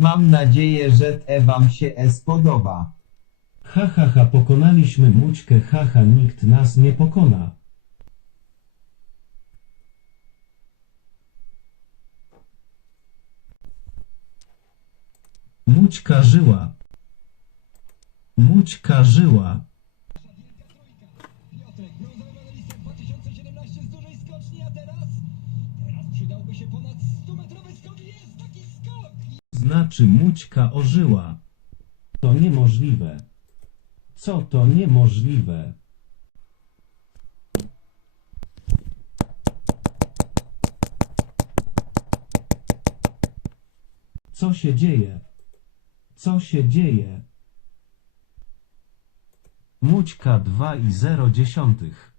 Mam nadzieję, że te wam się spodoba. Ha ha ha pokonaliśmy Mućkę haha nikt nas nie pokona. Mućka żyła. Mućka żyła. Znaczy Mućka ożyła. To niemożliwe. Co to niemożliwe? Co się dzieje? Co się dzieje? Mućka 2 i 0 dziesiątych.